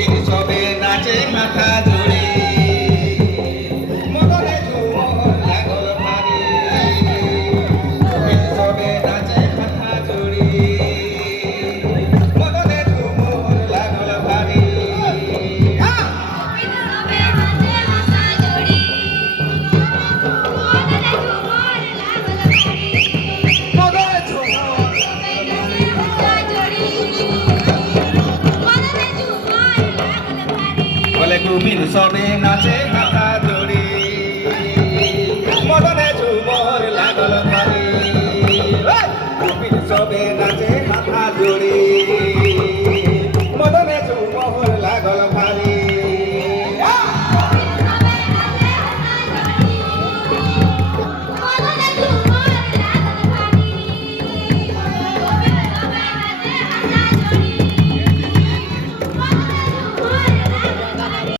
গোবিন সবে নাচে মাথা জুড়ে মদনে ঝুমর লাগল ভারী গোবিন সবে নাচে মাথা জুড়ে মদনে ঝুমর লাগল ভারী বলে গোবিন সবে নাচে মাথা